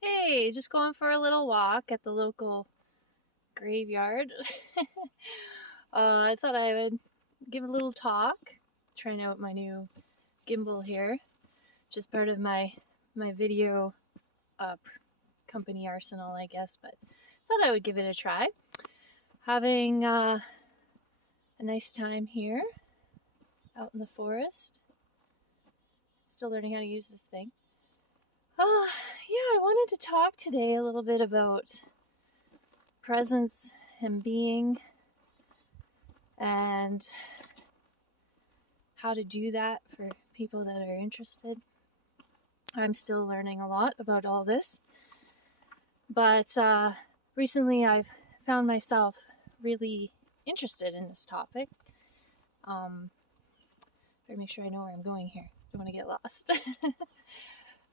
Hey, just going for a little walk at the local graveyard. I thought I would give a little talk, trying out my new gimbal here, just part of my video uh, company arsenal, I guess. But thought I would give it a try. Having a nice time here out in the forest. Still learning how to use this thing. Yeah, I wanted to talk today a little bit about presence and being and how to do that for people that are interested. I'm still learning a lot about all this, but recently I've found myself really interested in this topic. Better make sure I know where I'm going here. Don't want to get lost.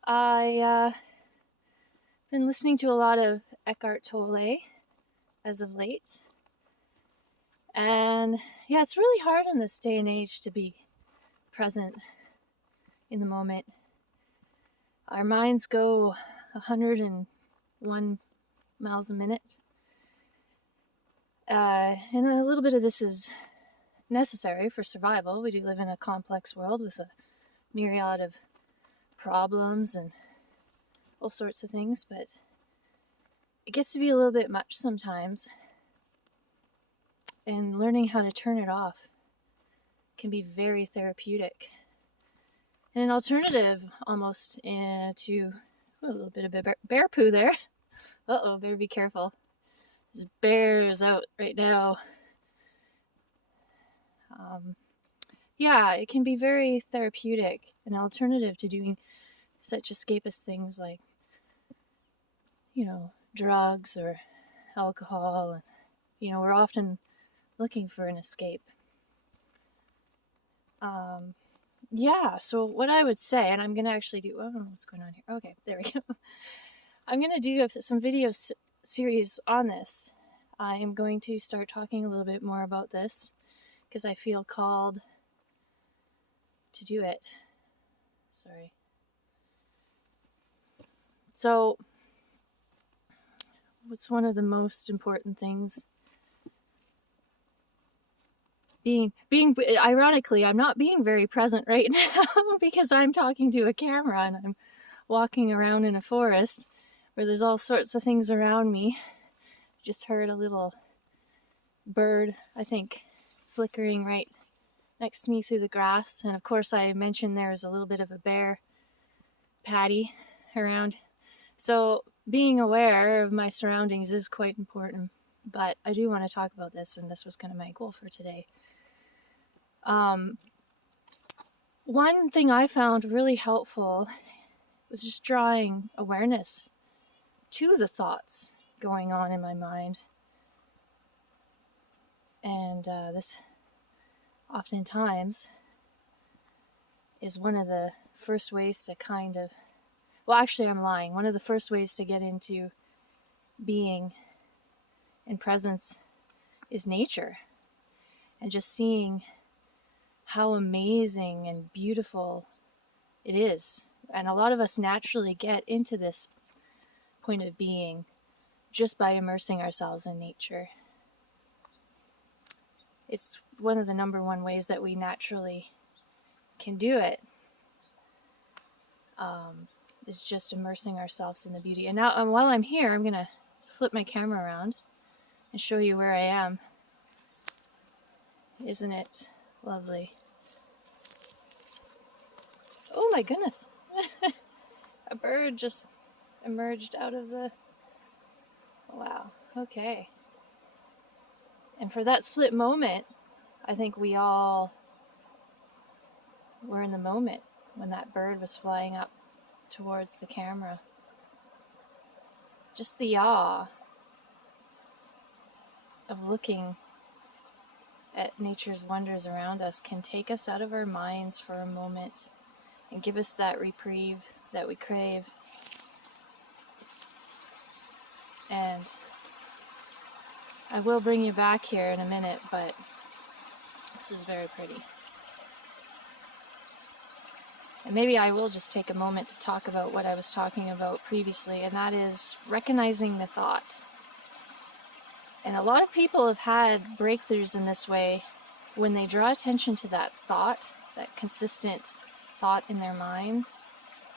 I've been listening to a lot of Eckhart Tolle as of late, and yeah, it's really hard in this day and age to be present in the moment. Our minds go 101 miles a minute. And a little bit of this is necessary for survival. We do live in a complex world with a myriad of problems and all sorts of things, but it gets to be a little bit much sometimes. And learning how to turn it off can be very therapeutic. And an alternative almost to a little bit of bear poo there. Uh-oh, better be careful. There's bears out right now. Yeah, it can be very therapeutic, an alternative to doing such escapist things like, drugs or alcohol. And, we're often looking for an escape. Yeah, so what I would say, and I'm going to actually do, I don't know what's going on here. Okay, there we go. I'm going to do some video series on this. I am going to start talking a little bit more about this because I feel called to do it. Sorry. So, what's one of the most important things? Being ironically, I'm not being very present right now because I'm talking to a camera and I'm walking around in a forest where there's all sorts of things around me. Just heard a little bird, I think, flickering right next to me through the grass. And of course, I mentioned there's a little bit of a bear patty around. So being aware of my surroundings is quite important. But I do want to talk about this, and this was kind of my goal for today. One thing I found really helpful was just drawing awareness to the thoughts going on in my mind. And this oftentimes is one of the first ways to well, actually, I'm lying. One of the first ways to get into being and presence is nature. And just seeing how amazing and beautiful it is. And a lot of us naturally get into this point of being just by immersing ourselves in nature. It's one of the number one ways that we naturally can do it. Is just immersing ourselves in the beauty. And now, while I'm here, I'm going to flip my camera around and show you where I am. Isn't it lovely? Oh my goodness. A bird just emerged out of the... Wow, okay. And for that split moment, I think we all were in the moment when that bird was flying up towards the camera. Just the awe of looking at nature's wonders around us can take us out of our minds for a moment and give us that reprieve that we crave. And I will bring you back here in a minute, but this is very pretty. And maybe I will just take a moment to talk about what I was talking about previously, and that is recognizing the thought. And a lot of people have had breakthroughs in this way when they draw attention to that thought, that consistent thought in their mind,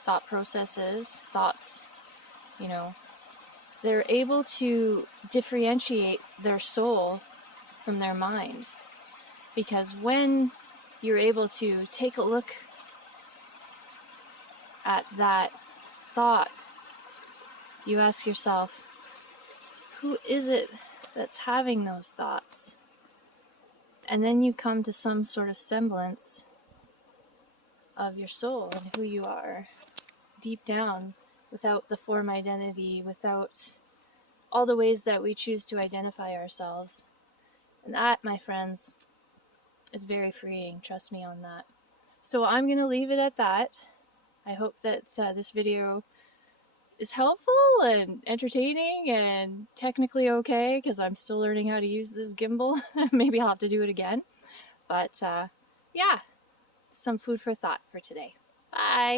thought processes, thoughts, they're able to differentiate their soul from their mind. Because when you're able to take a look at that thought, you ask yourself, who is it that's having those thoughts? And then you come to some sort of semblance of your soul and who you are deep down, without the form identity, without all the ways that we choose to identify ourselves. And that, my friends, is very freeing. Trust me on that. So I'm going to leave it at that. I hope that this video is helpful and entertaining and technically okay, because I'm still learning how to use this gimbal. Maybe I'll have to do it again. But yeah, some food for thought for today. Bye!